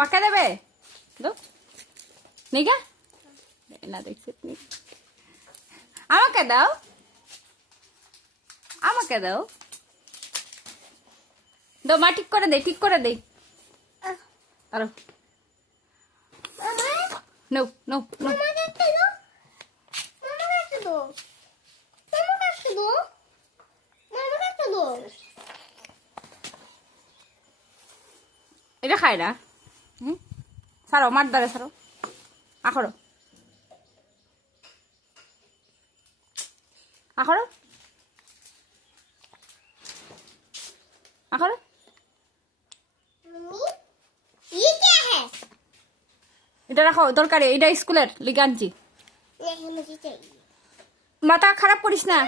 মাকে দেবে দো নিগা না দেখছি আমাকে দাও আমাকে দাও দো মা ঠিক করে দে আরো নো নো নো এটা খায় না সারো মার দ্বারে সারো আখড়ো আখড়ো আখড়ো এটা রাখো দরকারি এটা স্কুলের লিখে আনছি মাথা খারাপ করিস না